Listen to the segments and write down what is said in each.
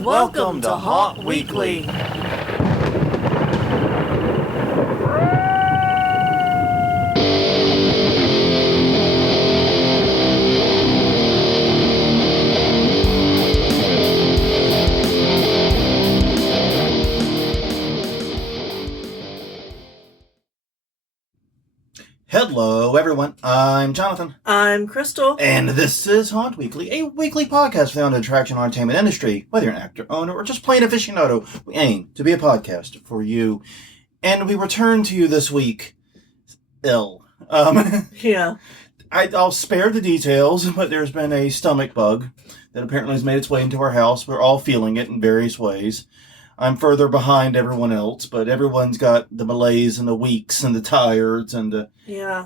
Welcome to Haunt Weekly. Hello, everyone. I'm Jonathan. I'm Crystal. And this is Haunt Weekly, a weekly podcast found in the attraction and entertainment industry. Whether you're an actor, owner, or just plain aficionado, we aim to be a podcast for you. And we return to you this week ill. Yeah. I'll spare the details, but there's been a stomach bug that apparently has made its way into our house. We're all feeling it in various ways. I'm further behind everyone else, but everyone's got the malaise and the weeks and the tired's and the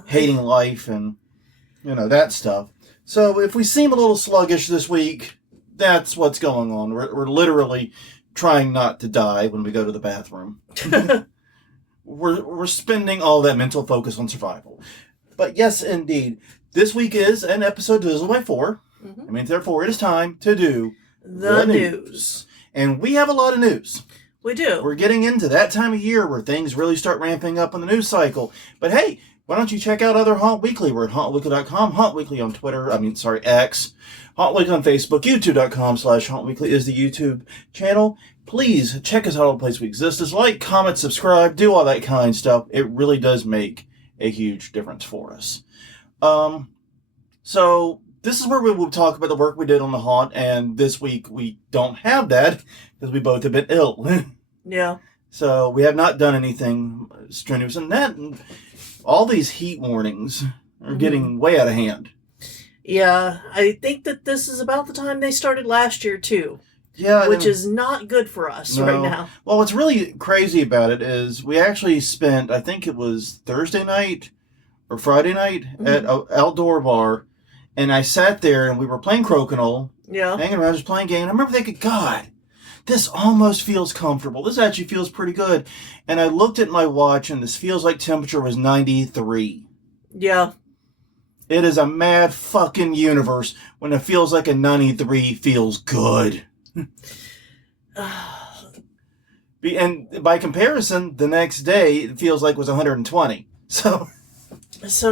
hating life and, that stuff. So if we seem a little sluggish this week, that's what's going on. We're literally trying not to die when we go to the bathroom. We're spending all that mental focus on survival. But yes, indeed, this week is an episode divisible by 4. Mm-hmm. It means therefore it is time to do the news. And we have a lot of news. We do. We're getting into that time of year where things really start ramping up in the news cycle. But hey, why don't you check out other Haunt Weekly? We're at hauntweekly.com, Haunt Weekly on Twitter, X, Haunt Weekly on Facebook, youtube.com/Haunt Weekly is the YouTube channel. Please check us out all the places we exist. Just like, comment, subscribe, do all that kind of stuff. It really does make a huge difference for us. So this is where we will talk about the work we did on the haunt, and this week we don't have that because we both have been ill. Yeah. So we have not done anything strenuous, and all these heat warnings are getting way out of hand. Yeah, I think that this is about the time they started last year too. Yeah, which is not good for us right now. Well, what's really crazy about it is we actually spent, I think it was Thursday night or Friday night at an outdoor bar. And I sat there and we were playing crokinole. Yeah. Hanging around, just playing game. I remember thinking, God, this almost feels comfortable. This actually feels pretty good. And I looked at my watch and this feels like temperature was 93. Yeah. It is a mad fucking universe when it feels like a 93 feels good. And by comparison, the next day it feels like it was 120. So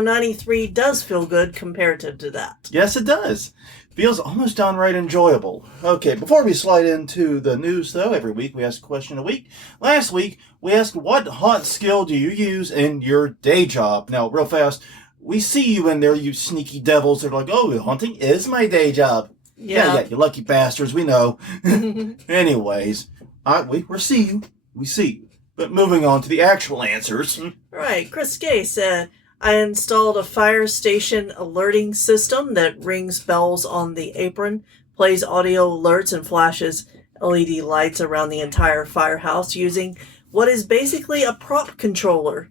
93 does feel good comparative to that. Yes, it does. Feels almost downright enjoyable. Okay, before we slide into the news, though, every week we ask a question a week. Last week, we asked, what haunt skill do you use in your day job? Now, real fast, we see you in there, you sneaky devils. They're like, oh, haunting is my day job. Yeah, you lucky bastards, we know. Anyways, we see you. We see you. But moving on to the actual answers. Right, Chris Gay said, I installed a fire station alerting system that rings bells on the apron, plays audio alerts, and flashes LED lights around the entire firehouse using what is basically a prop controller.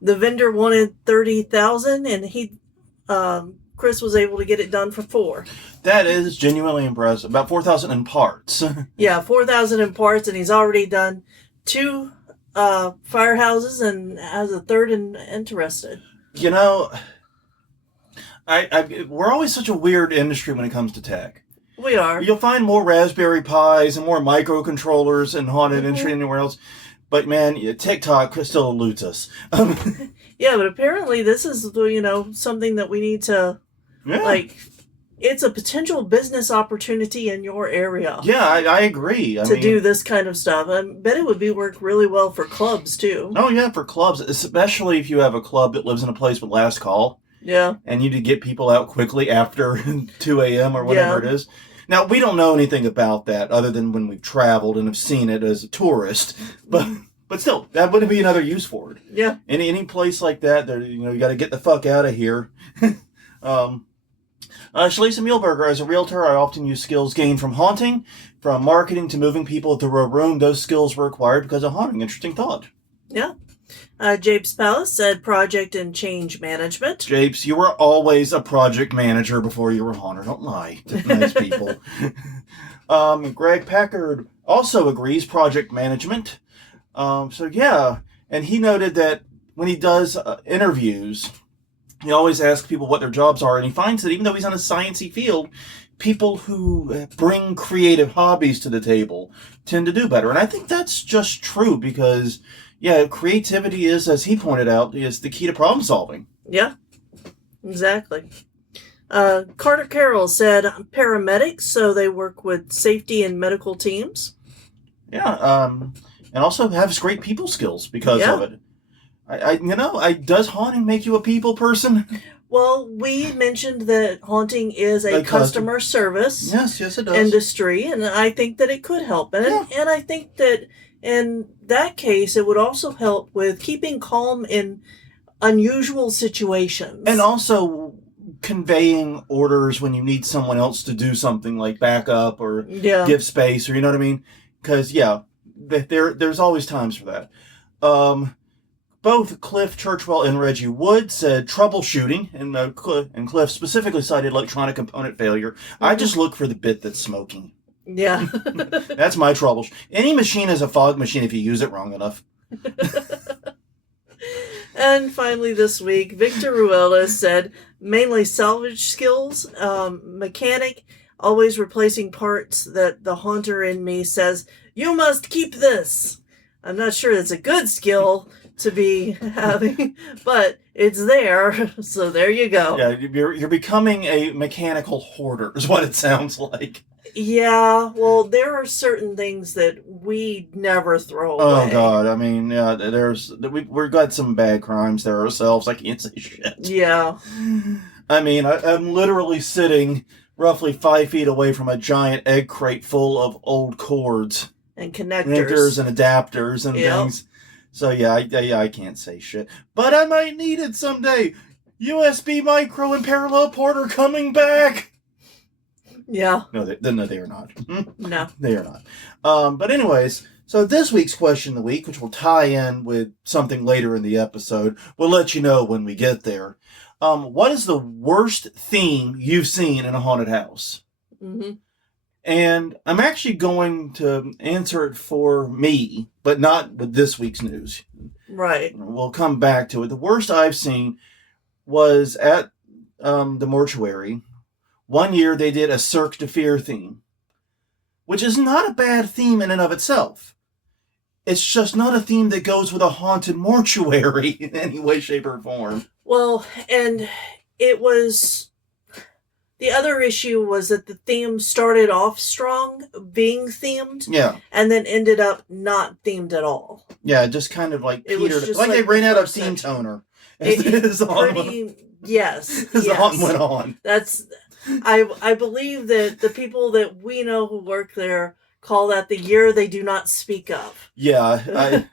The vendor wanted $30,000, and Chris was able to get it done for $4,000. That is genuinely impressive. About $4,000 in parts. Yeah, $4,000 in parts, and he's already done 2 firehouses and has a third interested. We're always such a weird industry when it comes to tech. We are. You'll find more Raspberry Pis and more microcontrollers in haunted industry than anywhere else. But man, TikTok still eludes us. Yeah, but apparently this is, something that we need to, it's a potential business opportunity in your area. Yeah, I agree. I mean, do this kind of stuff. I bet it would work really well for clubs, too. Oh, yeah, for clubs. Especially if you have a club that lives in a place with last call. Yeah. And you need to get people out quickly after 2 a.m. or whatever it is. Now, we don't know anything about that other than when we've traveled and have seen it as a tourist. But still, that wouldn't be another use for it. Yeah. Any place like that, you got to get the fuck out of here. Shalisa Muehlberger, as a realtor, I often use skills gained from haunting, from marketing to moving people through a room. Those skills were acquired because of haunting. Interesting thought. Yeah. Japes Palace said project and change management. Japes, you were always a project manager before you were a haunter. Don't lie to nice people. Greg Packard also agrees project management. And he noted that when he does interviews, he always asks people what their jobs are, and he finds that even though he's in a sciencey field, people who bring creative hobbies to the table tend to do better. And I think that's just true because, yeah, creativity is, as he pointed out, is the key to problem solving. Yeah, exactly. Carter Carroll said paramedics, so they work with safety and medical teams. Yeah, and also has great people skills because of it. Does haunting make you a people person? Well, we mentioned that haunting is a customer service yes, it does. industry, and I think that it could help. And I think that in that case, it would also help with keeping calm in unusual situations. And also conveying orders when you need someone else to do something like back up or give space, or you know what I mean? Because, there's always times for that. Both Cliff Churchwell and Reggie Wood said troubleshooting, and Cliff specifically cited electronic component failure. Mm-hmm. I just look for the bit that's smoking. Yeah. That's my trouble. Any machine is a fog machine if you use it wrong enough. And finally this week, Victor Ruella said mainly salvage skills, mechanic, always replacing parts that the haunter in me says, you must keep this. I'm not sure it's a good skill to be having, but it's there, so there you go. Yeah, you're becoming a mechanical hoarder is what it sounds like. Yeah, well, there are certain things that we never throw away. Oh God, I mean, we've got some bad crimes there ourselves. I can't say shit. Yeah. I mean, I'm literally sitting roughly 5 feet away from a giant egg crate full of old cords and connectors and adapters and things. So yeah, I can't say shit. But I might need it someday. USB micro and parallel port are coming back. Yeah. No, they are not. No. They are not. But anyways, so this week's question of the week, which will tie in with something later in the episode, we'll let you know when we get there. What is the worst theme you've seen in a haunted house? Mm-hmm. And I'm actually going to answer it for me, but not with this week's news. Right. We'll come back to it. The worst I've seen was at the Mortuary. One year they did a Cirque de Fear theme, which is not a bad theme in and of itself. It's just not a theme that goes with a haunted mortuary in any way, shape, or form. Well, and it was... The other issue was that the theme started off strong, being themed, and then ended up not themed at all. Yeah, just kind of like petered. Just like they ran out of theme toner. Yes. As the song went on. I believe that the people that we know who work there call that the year they do not speak of. Yeah,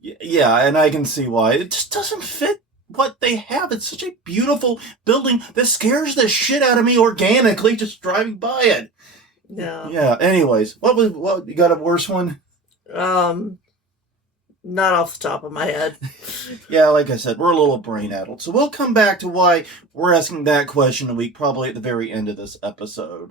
and I can see why. It just doesn't fit what they have. It's such a beautiful building that scares the shit out of me organically just driving by it. Yeah. Anyways, what you got a worse one? Not off the top of my head. Yeah, like I said, we're a little brain addled. So we'll come back to why we're asking that question a week, probably at the very end of this episode.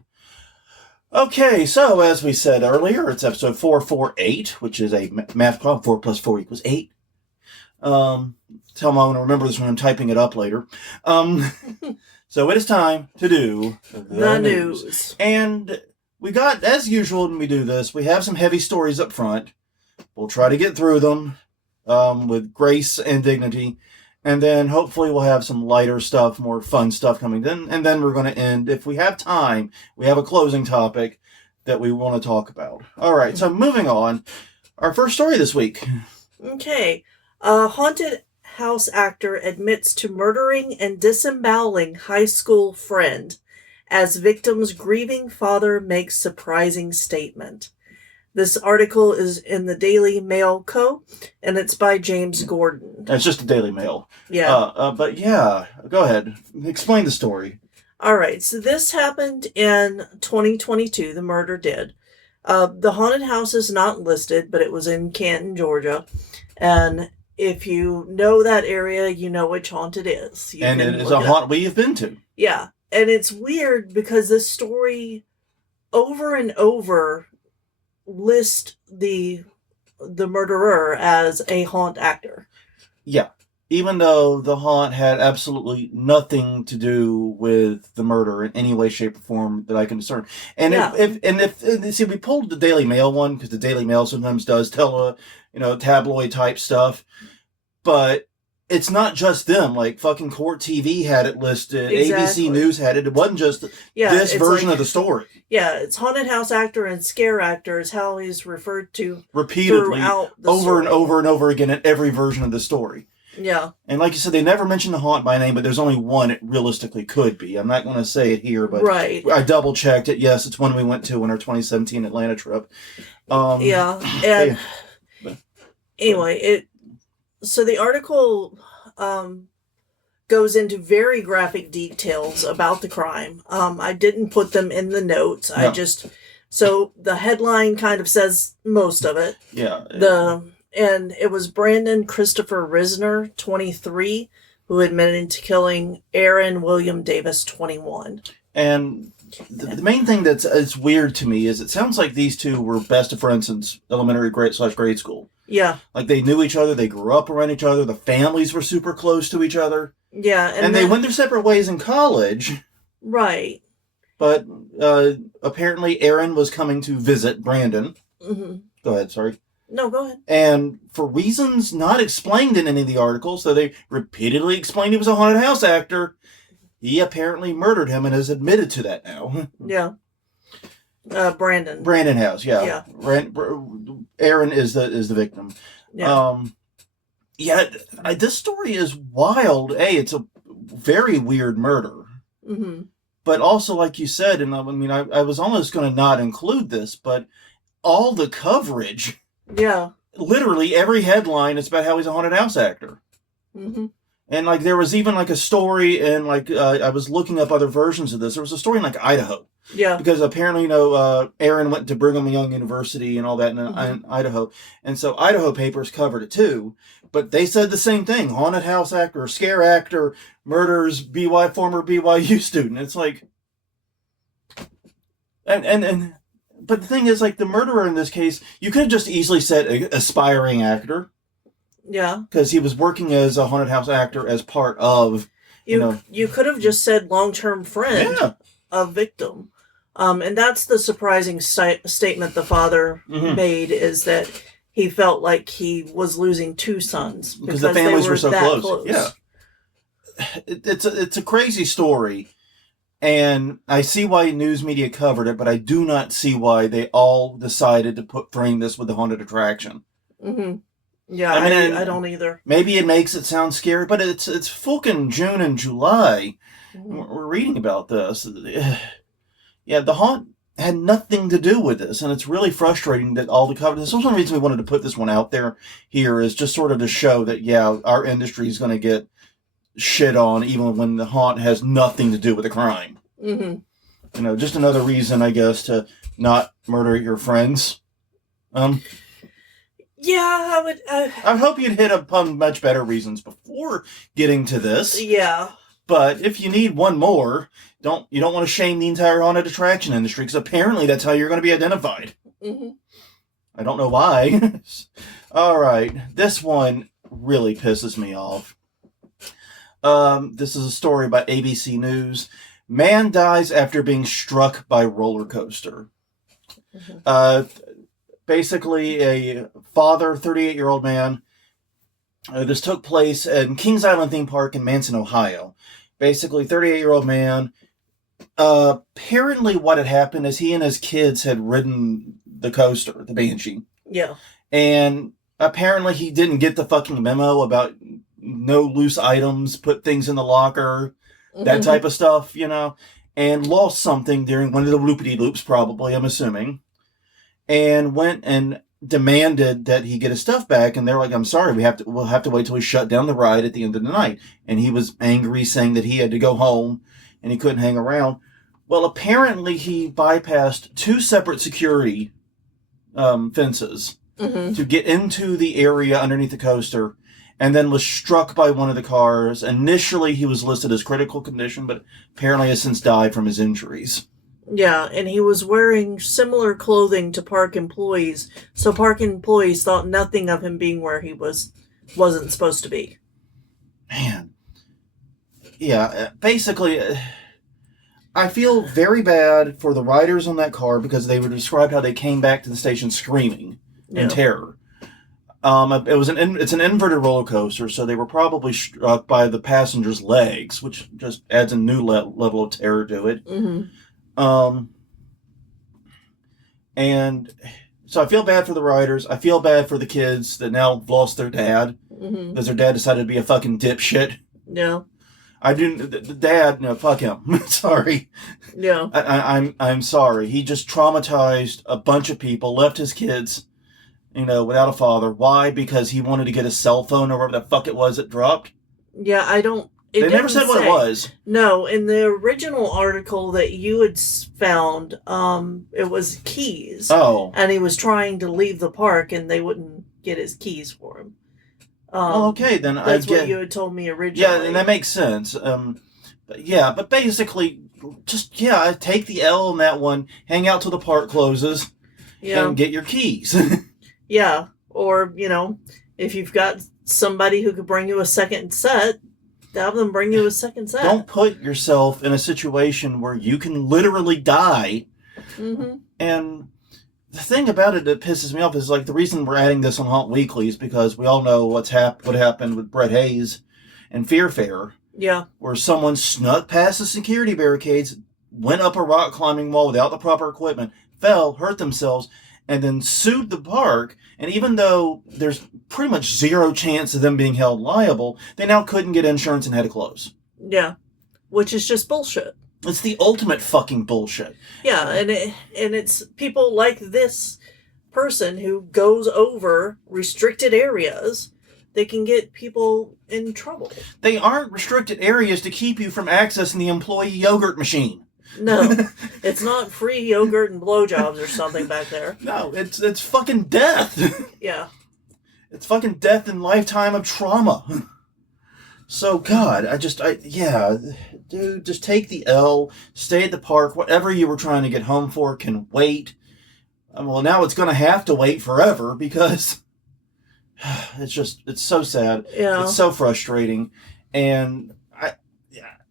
Okay, so as we said earlier, it's episode 448, which is a math problem. 4 plus 4 equals 8. Tell me I want to remember this when I'm typing it up later. So it is time to do the news. And we got, as usual when we do this, we have some heavy stories up front. We'll try to get through them with grace and dignity. And then hopefully we'll have some lighter stuff, more fun stuff coming in. And then we're going to end, if we have time, we have a closing topic that we want to talk about. All right, so moving on. Our first story this week. Okay. A haunted house actor admits to murdering and disemboweling high school friend as victim's grieving father makes surprising statement. This article is in the Daily Mail Co., and it's by James Gordon. It's just the Daily Mail. Yeah. But yeah, go ahead. Explain the story. All right, so this happened in 2022, the murder did. The haunted house is not listed, but it was in Canton, Georgia. And if you know that area, you know which haunt it is. And it is a haunt we have been to. Yeah, and it's weird because this story over and over list the murderer as a haunt actor. Yeah. even though the haunt had absolutely nothing to do with the murder in any way, shape, or form that I can discern. And Yeah. if see, we pulled the Daily Mail one because the Daily Mail sometimes does tell tabloid type stuff, but it's not just them. Like fucking Court TV had it listed, Exactly. ABC News had it. It wasn't just this version of the story. Yeah, it's haunted house actor and scare actor is how he's referred to repeatedly throughout the over story. and over and over again in every version of the story. Yeah. And like you said, they never mention the haunt by name, but there's only one it realistically could be. I'm not going to say it here, but right. I double checked it. Yes, it's one we went to on our 2017 Atlanta trip. Yeah, and anyway, so the article goes into very graphic details about the crime. I didn't put them in the notes. No. So the headline kind of says most of it. Yeah. And it was Brandon Christopher Risner, 23, who admitted to killing Aaron William Davis, 21. And the main thing that's weird to me is it sounds like these two were best of friends since elementary grade school. Yeah. Like they knew each other, they grew up around each other, the families were super close to each other. Yeah. And they went their separate ways in college. Right. But apparently Aaron was coming to visit Brandon. Mm-hmm. Go ahead, sorry. No, go ahead. And for reasons not explained in any of the articles, so they repeatedly explained he was a haunted house actor, he apparently murdered him and has admitted to that now. Yeah. Brandon. Brandon has, yeah. Yeah. Aaron is the victim. Yeah. This story is wild. It's a very weird murder. Mm-hmm. But also, like you said, and I mean, I was almost going to not include this, but all the coverage... Yeah. Literally every headline is about how he's a haunted house actor. Mm-hmm. And like there was even like a story and like I was looking up other versions of this. There was a story in like Idaho. Yeah. Because apparently, Aaron went to Brigham Young University and all that in Idaho. And so Idaho papers covered it too. But they said the same thing. Haunted house actor, scare actor, murders former BYU student. It's like... And but the thing is, like, the murderer in this case, you could have just easily said aspiring actor. Yeah. Because he was working as a haunted house actor as part of, You could have just said long-term friend of victim. And that's the surprising statement the father made, is that he felt like he was losing two sons. Because the families were so close. Yeah. It's a crazy story. And I see why news media covered it, but I do not see why they all decided to frame this with the haunted attraction. Mm-hmm. Yeah, I don't either. Maybe it makes it sound scary, but it's fucking June and July. Mm-hmm. We're reading about this. Yeah, the haunt had nothing to do with this, and it's really frustrating that all the coverage... This was one reason we wanted to put this one out there here, is just sort of to show that, our industry is going to get shit on even when the haunt has nothing to do with the crime. Mm-hmm. Just another reason, I guess, to not murder your friends. Yeah, I would... I hope you'd hit upon much better reasons before getting to this. Yeah. But if you need one more, you don't want to shame the entire haunted attraction industry, because apparently that's how you're going to be identified. Mm-hmm. I don't know why. All right, this one really pisses me off. This is a story by ABC News. Man dies after being struck by roller coaster. Mm-hmm. Basically, a father, 38-year-old man. This took place in Kings Island Theme Park in Manson, Ohio. Basically, 38-year-old man. Apparently, what had happened is he and his kids had ridden the coaster, the Banshee. Yeah. And apparently, he didn't get the fucking memo about no loose items, put things in the locker, that type of stuff, and lost something during one of the loopity-loops, probably, I'm assuming, and went and demanded that he get his stuff back, and they're like, I'm sorry, we'll have to wait till we shut down the ride at the end of the night. And he was angry, saying that he had to go home, and he couldn't hang around. Well, apparently he bypassed two separate security fences to get into the area underneath the coaster, and then was struck by one of the cars. Initially, he was listed as critical condition, but apparently has since died from his injuries. Yeah, and he was wearing similar clothing to park employees, so park employees thought nothing of him being where he wasn't supposed to be. man, yeah, basically, I feel very bad for the riders on that car because they would describe how they came back to the station screaming in terror. It's an inverted roller coaster, so they were probably struck by the passenger's legs, which just adds a new level of terror to it. And so I feel bad for the riders. I feel bad for the kids that now lost their dad because their dad decided to be a fucking dipshit. Yeah. I didn't. The dad, no, fuck him. Sorry. Yeah. I'm sorry. He just traumatized a bunch of people, left his kids, without a father. Why? Because he wanted to get a cell phone or whatever the fuck it was that dropped. Yeah, I don't. They never said what it was. No, in the original article that you had found, it was keys. Oh. And he was trying to leave the park, and they wouldn't get his keys for him. Okay, then that's what you had told me originally. Yeah, and that makes sense. But basically, just take the L on that one. Hang out till the park closes, and get your keys. Yeah, or if you've got somebody who could bring you a second set, have them bring you a second set. Don't put yourself in a situation where you can literally die. And the thing about it that pisses me off is the reason we're adding this on Haunt Weekly is because we all know what happened with Brett Hayes and Fear Fair. Yeah. Where someone snuck past the security barricades, went up a rock climbing wall without the proper equipment, fell, hurt themselves, and then sued the park. And even though there's pretty much zero chance of them being held liable, they now couldn't get insurance and had to close. Yeah. Which is just bullshit. It's the ultimate fucking bullshit. Yeah, and it's people like this person who goes over restricted areas. They can get people in trouble. They aren't restricted areas to keep you from accessing the employee yogurt machine. No, it's not free yogurt and blowjobs or something back there. No, it's fucking death. Yeah. It's fucking death and lifetime of trauma. So, God, dude, just take the L, stay at the park, whatever you were trying to get home for can wait. Well, now it's going to have to wait forever because it's so sad. Yeah. It's so frustrating. And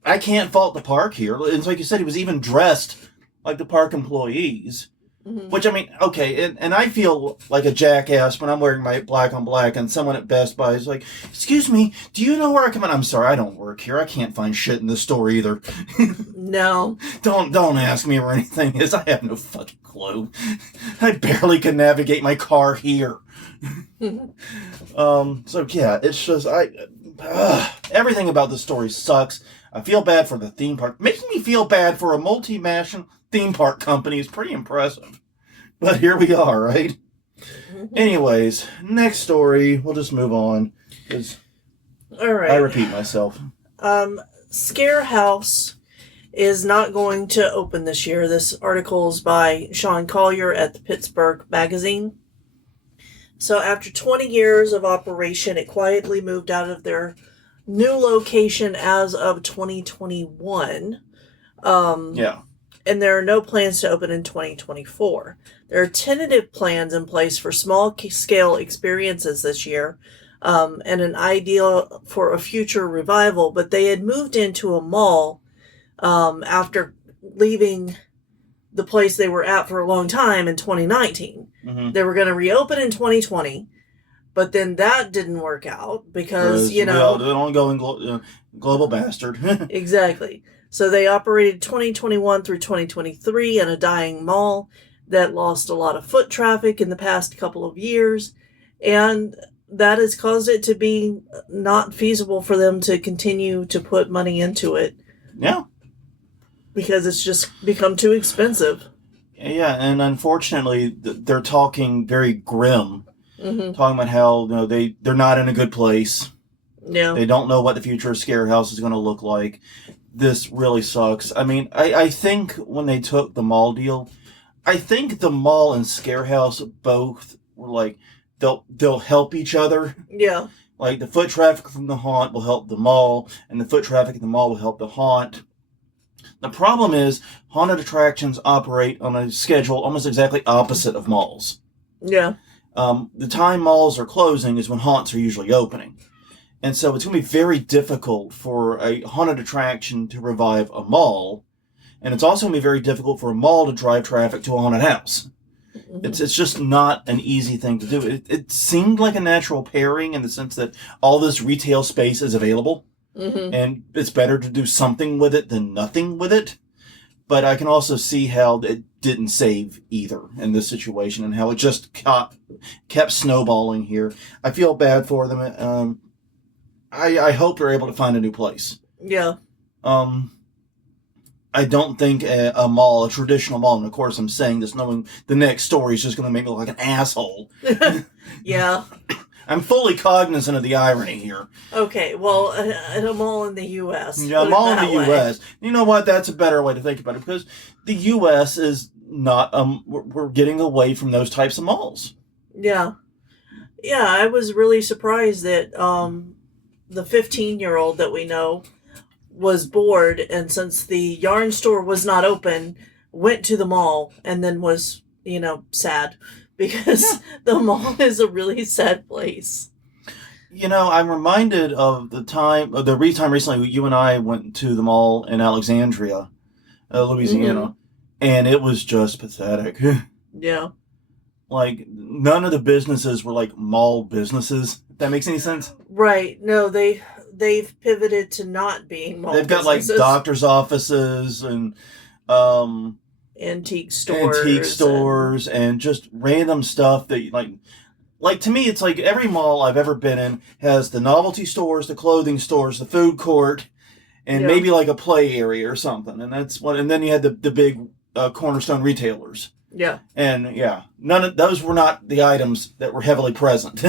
I can't fault the park here. It's like you said, he was even dressed like the park employees. Which, okay, and I feel like a jackass when I'm wearing my black on black and someone at Best Buy is like, excuse me, do you know where I come in? I'm sorry, I don't work here. I can't find shit in this store either. No. Don't ask me where anything is. I have no fucking clue. I barely can navigate my car here. So yeah, it's just, everything about the story sucks. I feel bad for the theme park. Making me feel bad for a multi-national theme park company is pretty impressive. But here we are, right? Anyways, next story. We'll just move on. All right. I repeat myself. ScareHouse is not going to open this year. This article is by Sean Collier at the Pittsburgh Magazine. So after 20 years of operation, it quietly moved out of their new location as of 2021. And there are no plans to open in 2024. There are tentative plans in place for small-scale experiences this year, and an idea for a future revival, but they had moved into a mall after leaving the place they were at for a long time in 2019. They were going to reopen in 2020, but then that didn't work out because, the ongoing global bastard. Exactly. So they operated 2021 through 2023 in a dying mall that lost a lot of foot traffic in the past couple of years, and that has caused it to be not feasible for them to continue to put money into it. Yeah. Because it's just become too expensive. Yeah, and unfortunately, they're talking very grim. Talking about how they're not in a good place. Yeah. They don't know what the future of ScareHouse is going to look like. This really sucks. I think when they took the mall deal, I think the mall and ScareHouse both were like, they'll help each other. Yeah. Like, the foot traffic from the haunt will help the mall, and the foot traffic in the mall will help the haunt. The problem is, haunted attractions operate on a schedule almost exactly opposite of malls. Yeah. The time malls are closing is when haunts are usually opening. And so it's going to be very difficult for a haunted attraction to revive a mall. And it's also going to be very difficult for a mall to drive traffic to a haunted house. Mm-hmm. It's just not an easy thing to do. It seemed like a natural pairing in the sense that all this retail space is available. Mm-hmm. And it's better to do something with it than nothing with it. But I can also see how it didn't save either in this situation and how it just kept snowballing here. I feel bad for them. I hope they're able to find a new place. Yeah. I don't think a mall, a traditional mall, and of course I'm saying this knowing the next story is just going to make me look like an asshole. Yeah. I'm fully cognizant of the irony here. Okay, well, at a mall in the U.S. Yeah, a mall in the U.S. You know what? That's a better way to think about it because the U.S. is not, we're getting away from those types of malls. Yeah. Yeah, I was really surprised that the 15-year-old that we know was bored, and since the yarn store was not open, went to the mall and then was, sad. Because the mall is a really sad place. I'm reminded of the time recently you and I went to the mall in Alexandria, Louisiana, and it was just pathetic. Yeah. Like, none of the businesses were like mall businesses, if that makes any sense. Right. No, they've pivoted to not being mall businesses. They've got like doctor's offices and antique stores and just random stuff that like to me it's like every mall I've ever been in has the novelty stores, the clothing stores, the food court, and maybe like a play area or something, and then you had the big cornerstone retailers. Yeah. And none of those were not the items that were heavily present.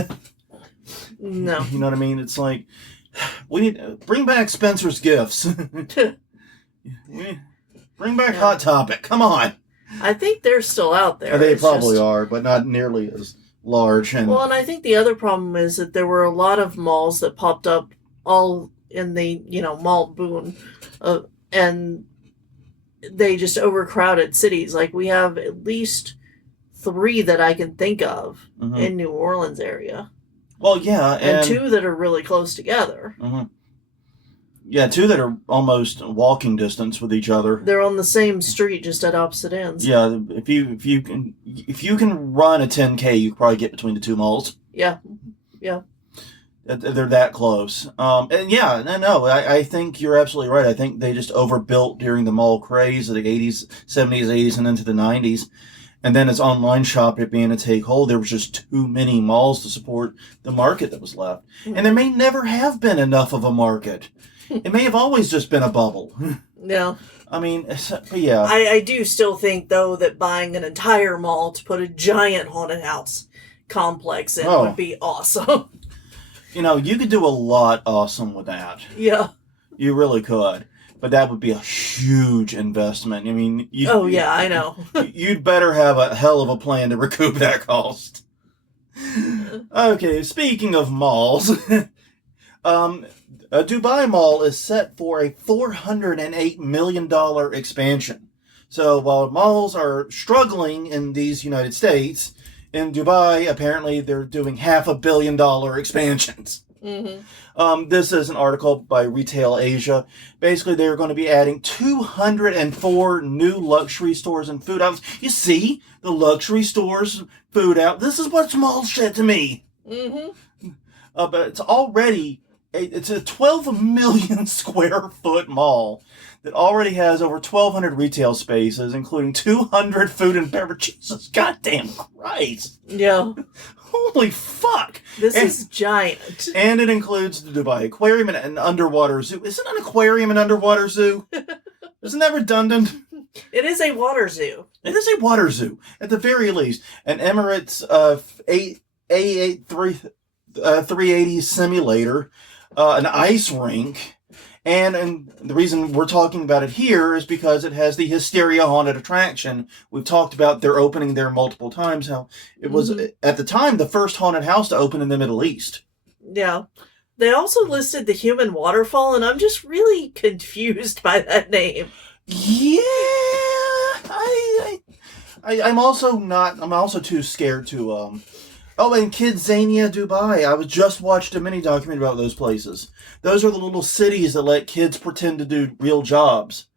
No. You know what I mean? It's like we need to bring back Spencer's Gifts. Bring back Hot Topic. Come on. I think they're still out there. They probably are, but not nearly as large. And I think the other problem is that there were a lot of malls that popped up all in the, mall boom. And they just overcrowded cities. Like, we have at least 3 that I can think of in New Orleans area. Well, yeah. And 2 that are really close together. Mm-hmm. Yeah, 2 that are almost walking distance with each other. They're on the same street, just at opposite ends. Yeah, if you can run a 10K, you can probably get between the 2 malls. Yeah, yeah. They're that close. I think you're absolutely right. I think they just overbuilt during the mall craze of the 80s, 70s, 80s, and into the 90s. And then as online shopping began to take hold, there was just too many malls to support the market that was left. Mm-hmm. And there may never have been enough of a market. It may have always just been a bubble. Yeah. I mean, yeah. I do still think, though, that buying an entire mall to put a giant haunted house complex in would be awesome. You could do a lot awesome with that. Yeah. You really could. But that would be a huge investment. I mean... I know. You'd better have a hell of a plan to recoup that cost. Okay, speaking of malls... a Dubai Mall is set for a $408 million expansion. So while malls are struggling in these United States, in Dubai, apparently they're doing $500 million expansions. Mm-hmm. This is an article by Retail Asia. Basically, they're going to be adding 204 new luxury stores and food outlets. You see, the luxury stores, food out. This is what's mall shit to me. Mm-hmm. But it's already... It's a 12 million square foot mall that already has over 1,200 retail spaces, including 200 food and beverage. Jesus goddamn Christ. Yeah. Holy fuck. This is giant. And it includes the Dubai Aquarium and an underwater zoo. Isn't an aquarium an underwater zoo? Isn't that redundant? It is a water zoo. It is a water zoo, at the very least. An Emirates A380 simulator. An ice rink, and the reason we're talking about it here is because it has the Hysteria haunted attraction. We've talked about their opening there multiple times, how it was, at the time, the first haunted house to open in the Middle East. Yeah. They also listed the human waterfall, and I'm just really confused by that name. Yeah, I'm also too scared to Oh, and Kidzania, Dubai. I was just watched a mini documentary about those places. Those are the little cities that let kids pretend to do real jobs.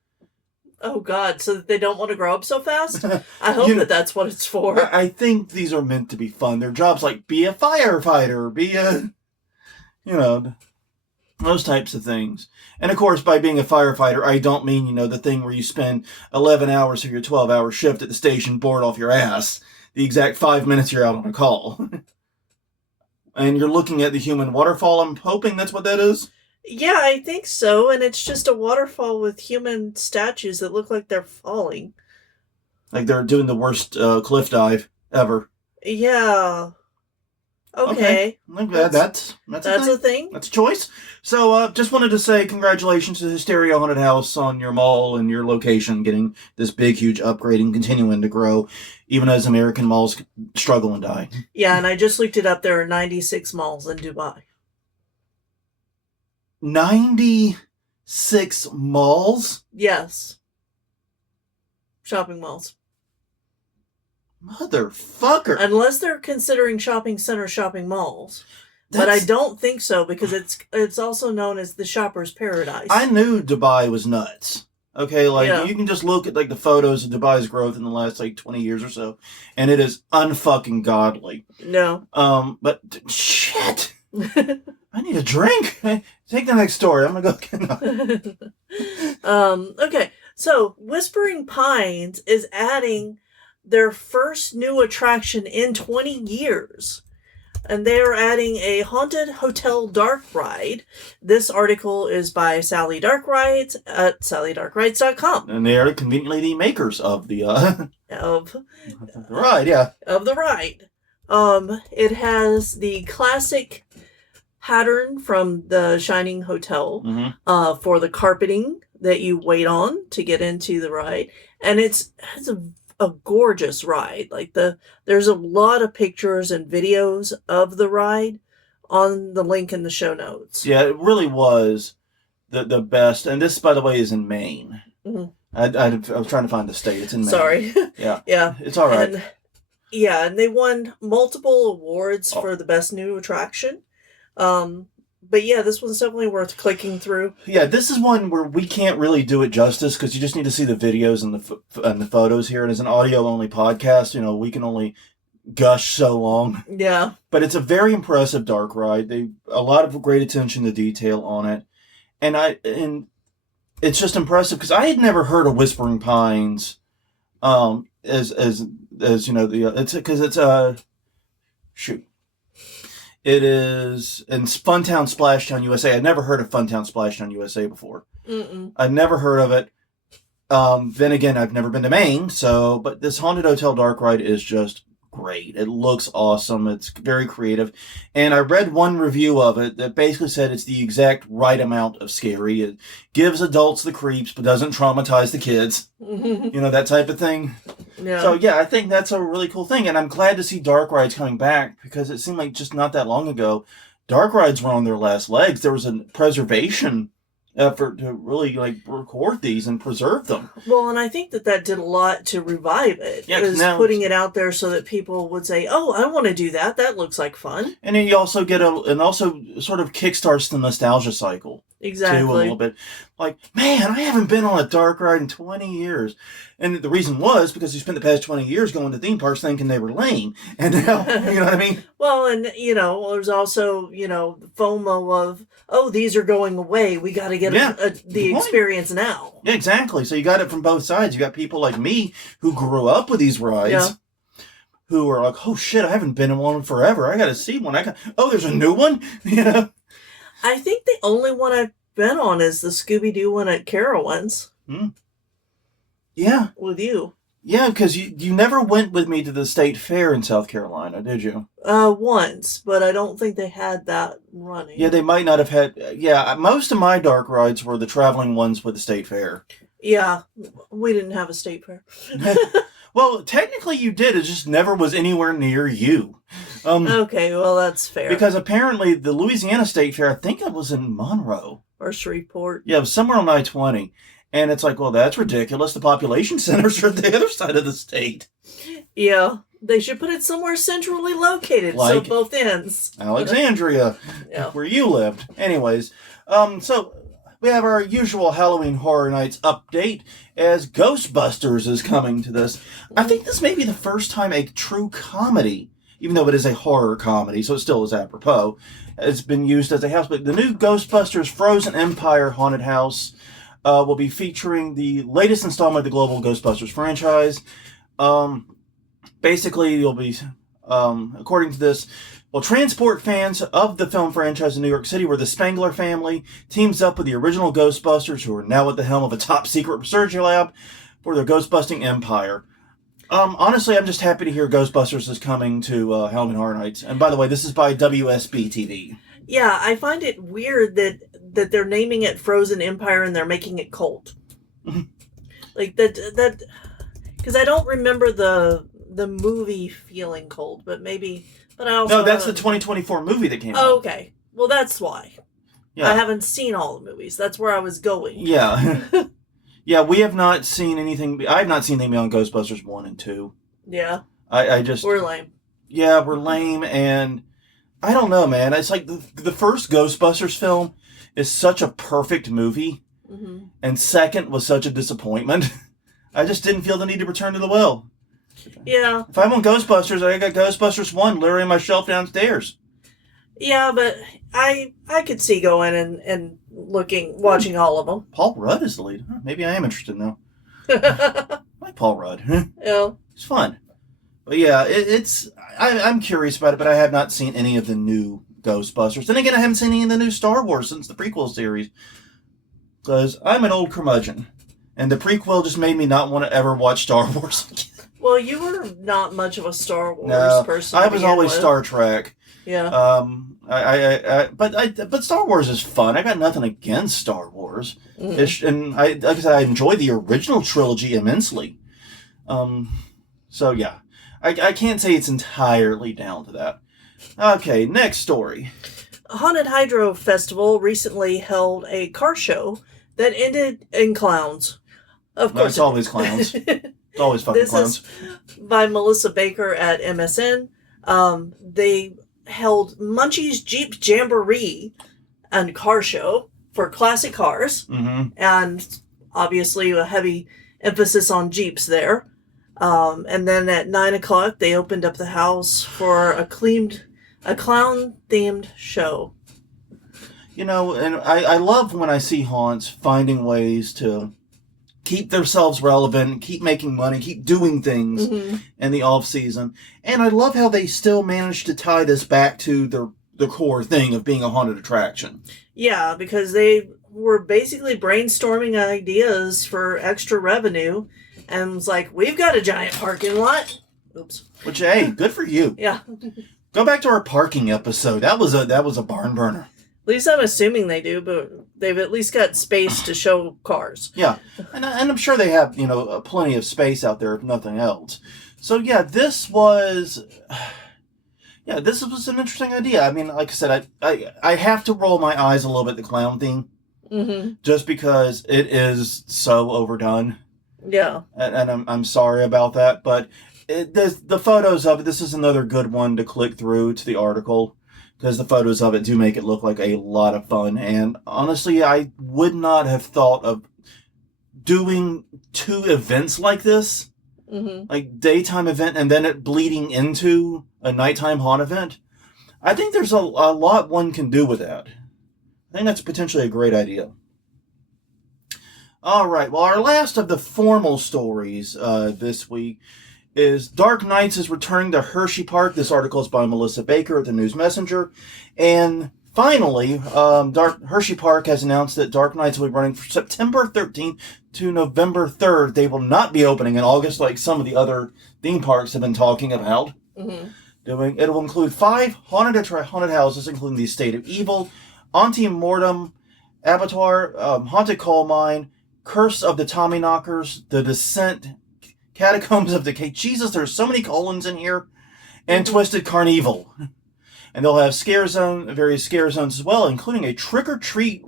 Oh, God, so that they don't want to grow up so fast? I hope that's what it's for. I think these are meant to be fun. They're jobs like be a firefighter, be a, those types of things. And of course, by being a firefighter, I don't mean, the thing where you spend 11 hours of your 12-hour shift at the station bored off your ass. The exact 5 minutes you're out on a call. And you're looking at the human waterfall. I'm hoping that's what that is. Yeah, I think so. And it's just a waterfall with human statues that look like they're falling. Like they're doing the worst cliff dive ever. Yeah. Okay. That's a thing. That's a choice. So just wanted to say congratulations to Hysteria Haunted House on your mall and your location getting this big, huge upgrade and continuing to grow, even as American malls struggle and die. Yeah, and I just looked it up. There are 96 malls in Dubai. 96 malls? Yes. Shopping malls. Motherfucker. Unless they're considering shopping center shopping malls. But I don't think so, because it's also known as the shopper's paradise. I knew Dubai was nuts. Okay, you can just look at the photos of Dubai's growth in the last 20 years or so, and it is unfucking godly. No. But shit. I need a drink. Take the next story. I'm gonna go. Okay. So Whispering Pines is adding their first new attraction in 20 years. And they are adding a haunted hotel dark ride. This article is by Sally Dark Rides at sallydarkrides.com. And they are conveniently the makers of the of the ride, yeah. Of the ride. It has the classic pattern from the Shining Hotel for the carpeting that you wait on to get into the ride. And it's a gorgeous ride. There's a lot of pictures and videos of the ride on the link in the show notes. Yeah, it really was the best. And this, by the way, is in Maine. Mm-hmm. I was trying to find the state. It's in Maine. Sorry. Yeah. Yeah. It's all right. And they won multiple awards for the best new attraction. But yeah, this one's definitely worth clicking through. Yeah, this is one where we can't really do it justice because you just need to see the videos and the photos here. And as an audio-only podcast, we can only gush so long. Yeah. But it's a very impressive dark ride. A lot of great attention to detail on it. And it's just impressive because I had never heard of Whispering Pines it's because it's shoot. It is in Funtown Splashdown USA. I'd never heard of Funtown Splashdown USA before. I'd never heard of it. Then again, I've never been to Maine, but this Haunted Hotel Dark Ride is just great. It looks awesome. It's very creative. And I read one review of it that basically said it's the exact right amount of scary. It gives adults the creeps, but doesn't traumatize the kids. That type of thing. Yeah. So, yeah, I think that's a really cool thing. And I'm glad to see dark rides coming back because it seemed like just not that long ago, dark rides were on their last legs. There was a preservation effort to really record these and preserve them. Well, and I think that did a lot to revive it. Yeah, it was putting it out there so that people would say, "Oh, I want to do that. That looks like fun." And then you also also sort of kickstarts the nostalgia cycle. Exactly. Too, a little bit. Man, I haven't been on a dark ride in 20 years. And the reason was because you spent the past 20 years going to theme parks thinking they were lame. And now, you know what I mean? Well, and, there's also, FOMO of, oh, these are going away. We got to get the experience now. Yeah, exactly. So you got it from both sides. You got people like me who grew up with these rides. Who are like, oh, shit, I haven't been in one forever. I got to see one. There's a new one? I think the only one I've been on is the Scooby-Doo one at Carowinds. Yeah. With you. Yeah, because you never went with me to the state fair in South Carolina, did you? Once, but I don't think they had that running. Yeah, they might not have had... Yeah, most of my dark rides were the traveling ones with the state fair. Yeah, we didn't have a state fair. Well, technically you did. It just never was anywhere near you. Okay, well, that's fair. Because apparently the Louisiana State Fair, I think it was in Monroe. Or Shreveport. Yeah, it was somewhere on I-20. And it's like, well, that's ridiculous. The population centers are at the other side of the state. Yeah. They should put it somewhere centrally located, so Like both ends. Alexandria, Yeah. where you lived. Anyways, so we have our usual Halloween Horror Nights update as Ghostbusters is coming to this. I think this may be the first time a true comedy, even though it is a horror comedy, so it still is apropos, has been used as a house. But the new Ghostbusters Frozen Empire Haunted House will be featuring the latest installment of the global Ghostbusters franchise. Basically, you'll be, according to this, will transport fans of the film franchise in New York City, where the Spangler family teams up with the original Ghostbusters, who are now at the helm of a top-secret research lab for their Ghostbusting empire. Honestly, I'm just happy to hear Ghostbusters is coming to Halloween Horror Nights. And by the way, this is by WSB-TV. Yeah, I find it weird that they're naming it Frozen Empire and they're making it cult. Like that because I don't remember the movie feeling cold, but I also No, that's the 2024 movie that came out. Oh, okay. Well, that's why. Yeah. I haven't seen all the movies. That's where I was going. Yeah. Yeah, we have not seen anything. I have not seen anything beyond Ghostbusters 1 and 2. Yeah. I just... We're lame. Yeah, we're lame, and I don't know, man. It's like the first Ghostbusters film is such a perfect movie, and second was such a disappointment. I just didn't feel the need to return to the well. Yeah. If I want Ghostbusters, I got Ghostbusters 1 literally on my shelf downstairs. Yeah, but I could see going and watching all of them. Paul Rudd is the lead. Huh, maybe I am interested now. I like Paul Rudd. Yeah. It's fun. But yeah, I'm curious about it, but I have not seen any of the new Ghostbusters. Then again, I haven't seen any of the new Star Wars since the prequel series. Because I'm an old curmudgeon. And the prequel just made me not want to ever watch Star Wars again. Well, you were not much of a Star Wars person. I was always Star Trek. Yeah. But Star Wars is fun. I got nothing against Star Wars. And like I said, I enjoy the original trilogy immensely. So yeah, I can't say it's entirely down to that. Okay, next story. Haunted Hydro Festival recently held a car show that ended in clowns. Of course, it's always clowns. It's always fucking clowns. This is by Melissa Baker at MSN. They held Munchie's Jeep Jamboree and car show for classic cars, and obviously a heavy emphasis on Jeeps there. And then at 9:00, they opened up the house for a clown-themed show. You know, and I love when I see haunts finding ways to keep themselves relevant, keep making money, keep doing things in the off-season. And I love how they still manage to tie this back to the core thing of being a haunted attraction. Yeah, because they were basically brainstorming ideas for extra revenue, and was like, we've got a giant parking lot. Oops. Which, hey, good for you. Yeah. Go back to our parking episode. That was a barn burner. At least I'm assuming they do, but they've at least got space to show cars. Yeah, and I'm sure they have, plenty of space out there, if nothing else. So yeah, this was an interesting idea. I mean, like I said, I have to roll my eyes a little bit at the clown theme, just because it is so overdone. Yeah, and I'm sorry about that, but the photos of it. This is another good one to click through to the article, because the photos of it do make it look like a lot of fun. And honestly, I would not have thought of doing two events like this, like daytime event and then it bleeding into a nighttime haunt event. I think there's a lot one can do with that. I think that's potentially a great idea. All right, well, our last of the formal stories this week is Dark Nights is returning to Hershey Park. This article is by Melissa Baker at the News Messenger. And finally, Hershey Park has announced that Dark Nights will be running from September 13th to November 3rd. They will not be opening in August like some of the other theme parks have been talking about. It will include 5 haunted houses, including the Estate of Evil, Ante Mortem, Abattoir, Haunted Coal Mine, Curse of the Tommyknockers, The Descent, Catacombs of Decay. Jesus, there's so many colons in here. And Twisted Carnival. And they'll have various scare zones as well, including a trick-or-treat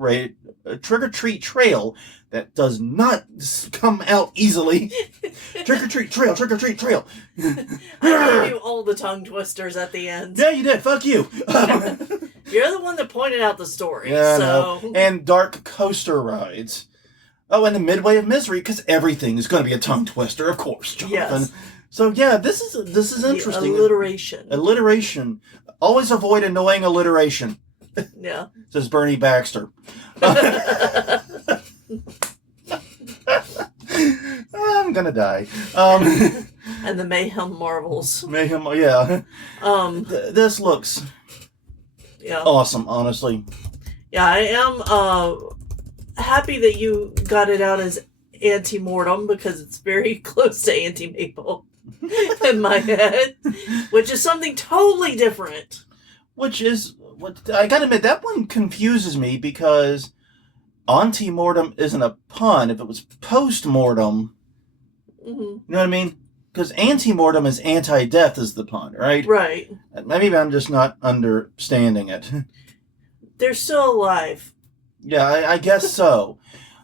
trail that does not come out easily. Trick-or-treat trail, trick-or-treat trail. I gave you all the tongue twisters at the end. Yeah, you did. Fuck you. You're the one that pointed out the story. Yeah, so. no. And dark coaster rides. Oh, and the Midway of Misery, because everything is going to be a tongue twister, of course, Jonathan. Yes. So yeah, this is interesting. Alliteration. Alliteration. Always avoid annoying alliteration. Yeah. Says Bernie Baxter. I'm gonna die. And the Mayhem Marvels. Mayhem, yeah. This looks awesome, honestly. Yeah, I am happy that you got it out as anti-mortem because it's very close to anti-maple in my head, which is something totally different. Which is what I gotta admit, that one confuses me because anti-mortem isn't a pun. If it was post-mortem, you know what I mean? Because anti-mortem is anti-death is the pun, right? Right. Maybe I'm just not understanding it. They're still alive. Yeah, I guess so.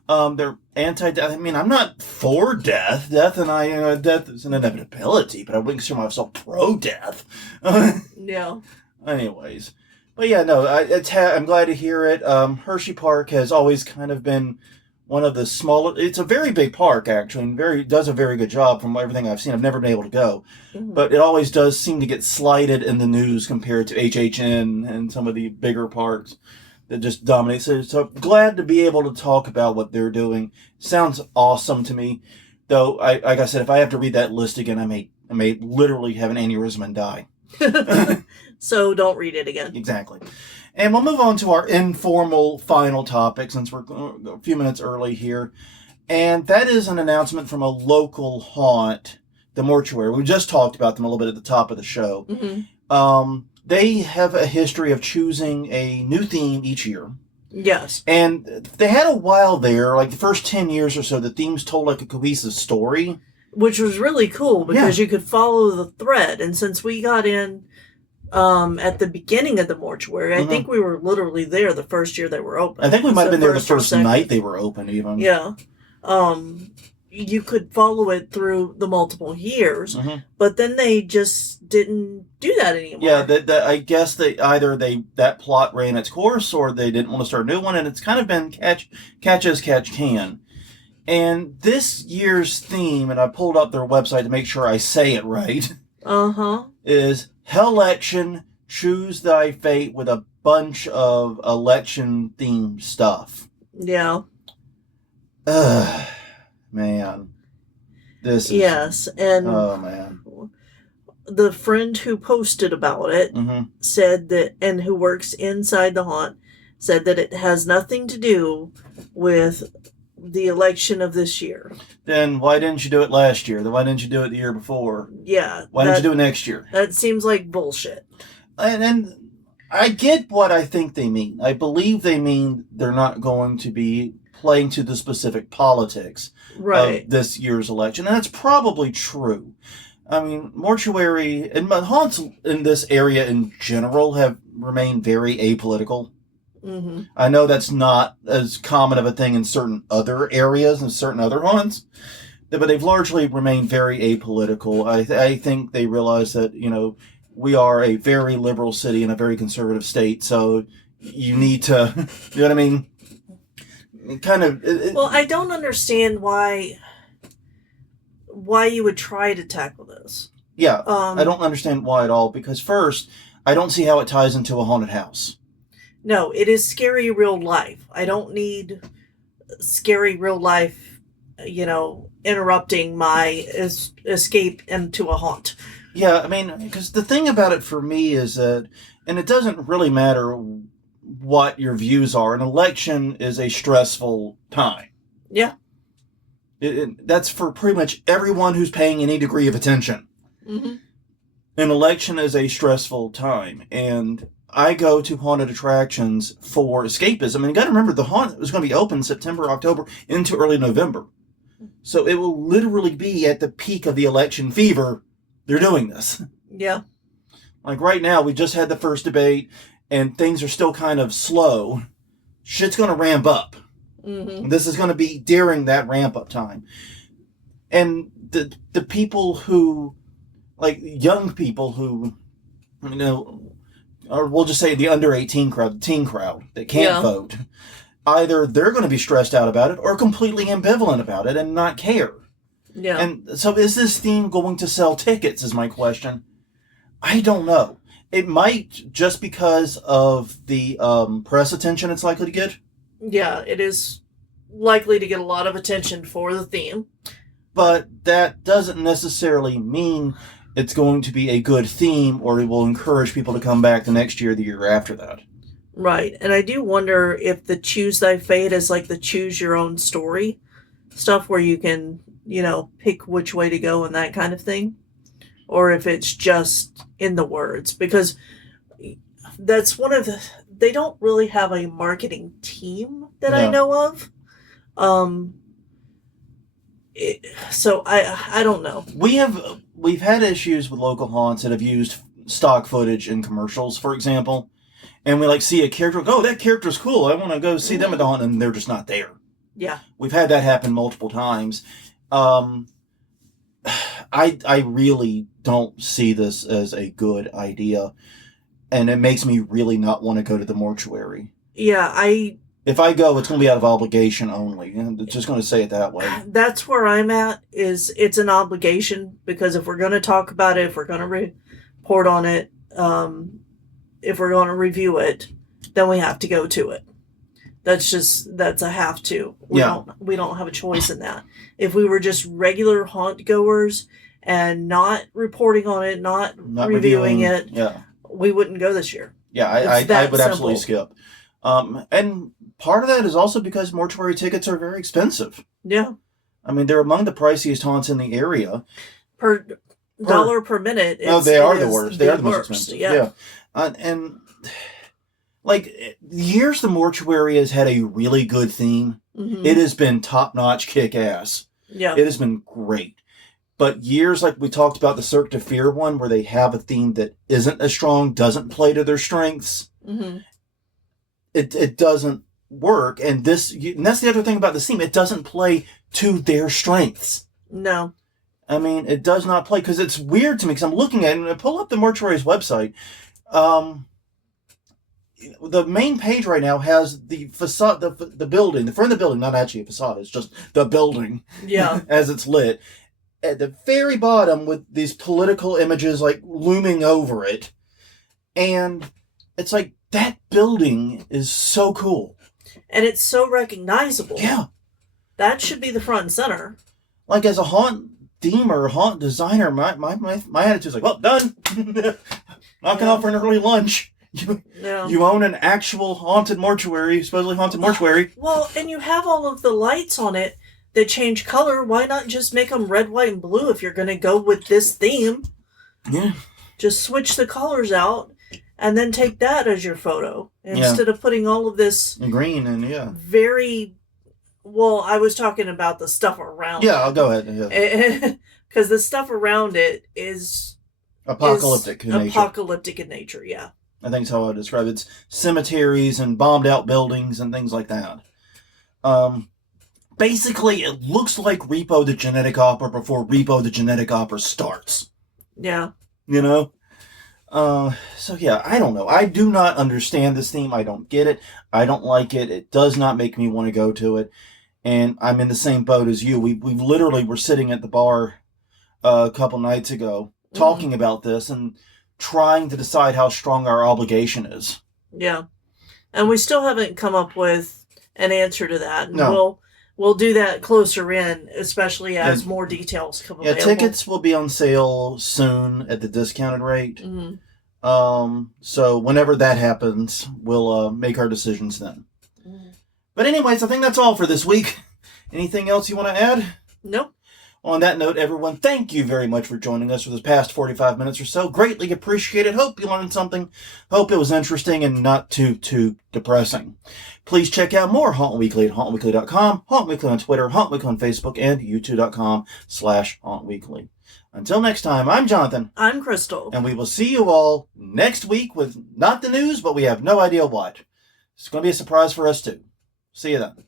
They're anti-death. I mean, I'm not for death. Death is an inevitability, but I wouldn't consider myself pro-death. Yeah. Anyways. But yeah, no, I'm glad to hear it. Hershey Park has always kind of been one of the smaller. It's a very big park, actually, and does a very good job from everything I've seen. I've never been able to go, but it always does seem to get slighted in the news compared to HHN and some of the bigger parks that just dominate. So glad to be able to talk about what they're doing. Sounds awesome to me, though. Like I said, if I have to read that list again, I may literally have an aneurysm and die. So don't read it again. Exactly. And we'll move on to our informal final topic since we're a few minutes early here. And that is an announcement from a local haunt, the Mortuary. We just talked about them a little bit at the top of the show. Mm-hmm. They have a history of choosing a new theme each year. Yes. And they had a while there, like the first 10 years or so, the themes told like a cohesive story. Which was really cool because you could follow the thread. And since we got in at the beginning of the Mortuary, I think we were literally there the first year they were open. I think we might have been there the first night they were open even. Yeah. You could follow it through the multiple years, but then they just didn't do that anymore. Yeah, I guess that plot ran its course or they didn't want to start a new one, and it's kind of been catch as catch can. And this year's theme, and I pulled up their website to make sure I say it right, is Hell-lection, Choose Thy Fate with a bunch of election-themed stuff. Yeah. Man. This is... Yes, and... Oh, man. The friend who posted about it said that, and who works inside the haunt, said that it has nothing to do with the election of this year. Then why didn't you do it last year? Then why didn't you do it the year before? Yeah. Why didn't you do it next year? That seems like bullshit. And I get what I think they mean. I believe they mean they're not going to be playing to the specific politics of this year's election. And that's probably true. I mean, Mortuary and haunts in this area in general have remained very apolitical. Mm-hmm. I know that's not as common of a thing in certain other areas and certain other haunts, but they've largely remained very apolitical. I think they realize that, we are a very liberal city and a very conservative state, so you need to, you know what I mean? Well, I don't understand why you would try to tackle this. Yeah, I don't understand why at all, because first, I don't see how it ties into a haunted house. No, it is scary real life. I don't need scary real life, interrupting my escape into a haunt. Yeah, I mean, because the thing about it for me is that, and it doesn't really matter what your views are, an election is a stressful time. Yeah. That's for pretty much everyone who's paying any degree of attention. Mm-hmm. An election is a stressful time, and I go to haunted attractions for escapism. And you got to remember, the haunt was going to be open September, October, into early November. So it will literally be at the peak of the election fever. They're doing this. Yeah. Like right now, we just had the first debate, and things are still kind of slow. Shit's going to ramp up. Mm-hmm. This is going to be during that ramp up time. And the people who, like young people who, you know, or we'll just say the under 18 crowd, the teen crowd that can't vote, either they're going to be stressed out about it or completely ambivalent about it and not care. Yeah. And so is this theme going to sell tickets is my question. I don't know. It might, just because of the press attention it's likely to get. Yeah, it is likely to get a lot of attention for the theme. But that doesn't necessarily mean it's going to be a good theme, or it will encourage people to come back the next year, the year after that. Right. And I do wonder if the Choose Thy Fate is like the choose your own story stuff where you can, you know, pick which way to go and that kind of thing. Or if it's just in the words. Because that's one of the... They don't really have a marketing team that I know of. So I don't know. We've had issues with local haunts that have used stock footage in commercials, for example, and we like see a character, oh, that character's cool, I want to go see them at the haunt, and they're just not there. Yeah, we've had that happen multiple times. I really don't see this as a good idea, and it makes me really not want to go to the mortuary. Yeah, if I go, it's going to be out of obligation only. I'm just going to say it that way. That's where I'm at, is it's an obligation, because if we're going to talk about it, if we're going to report on it, if we're going to review it, then we have to go to it. That's a have to. We don't have a choice in that. If we were just regular haunt goers and not reporting on it, not reviewing it, we wouldn't go this year. Yeah, I would absolutely skip. And part of that is also because mortuary tickets are very expensive. Yeah. I mean, they're among the priciest haunts in the area. Per dollar per minute. They are the worst. They are the most expensive. Yeah. And like, years the mortuary has had a really good theme. Mm-hmm. It has been top-notch, kick-ass. Yeah. It has been great. But years like we talked about the Cirque de Fear one, where they have a theme that isn't as strong, doesn't play to their strengths, it doesn't work. And that's the other thing about the theme. It doesn't play to their strengths. No. I mean, it does not play, because it's weird to me, because I'm looking at it, and I pull up the mortuary's website. The main page right now has the facade, the building, the front of the building, not actually a facade, it's just the building. Yeah. As it's lit. At the very bottom, with these political images like looming over it. And it's like, that building is so cool. And it's so recognizable. Yeah. That should be the front and center. Like, as a haunt themer, haunt designer, my attitude's like, well, done. Knocking off for an early lunch. You own an actual haunted mortuary, supposedly haunted mortuary. Well, and you have all of the lights on it that change color. Why not just make them red, white, and blue if you're going to go with this theme? Yeah. Just switch the colors out and then take that as your photo. Instead of putting all of this... green and, very... Well, I was talking about the stuff around it. Yeah, I'll go ahead. Because the stuff around it is... Apocalyptic in nature. Apocalyptic in nature, yeah. I think that's how I would describe it. It's cemeteries and bombed out buildings and things like that. Basically, it looks like Repo the Genetic Opera before Repo the Genetic Opera starts. Yeah. You know? So yeah, I don't know. I do not understand this theme. I don't get it. I don't like it. It does not make me want to go to it. And I'm in the same boat as you. We literally were sitting at the bar a couple nights ago talking about this and trying to decide how strong our obligation is. Yeah. And we still haven't come up with an answer to that. And we'll do that closer in, especially as more details come available. Yeah, tickets will be on sale soon at the discounted rate. Mm-hmm. So whenever that happens, we'll make our decisions then. Mm-hmm. But anyways, I think that's all for this week. Anything else you want to add? Nope. On that note, everyone, thank you very much for joining us for this past 45 minutes or so. Greatly appreciated. Hope you learned something. Hope it was interesting and not too depressing. Please check out more Haunt Weekly at hauntweekly.com, Haunt Weekly on Twitter, Haunt Weekly on Facebook, and youtube.com/hauntweekly. Until next time, I'm Jonathan. I'm Crystal. And we will see you all next week with not the news, but we have no idea what. It's going to be a surprise for us too. See you then.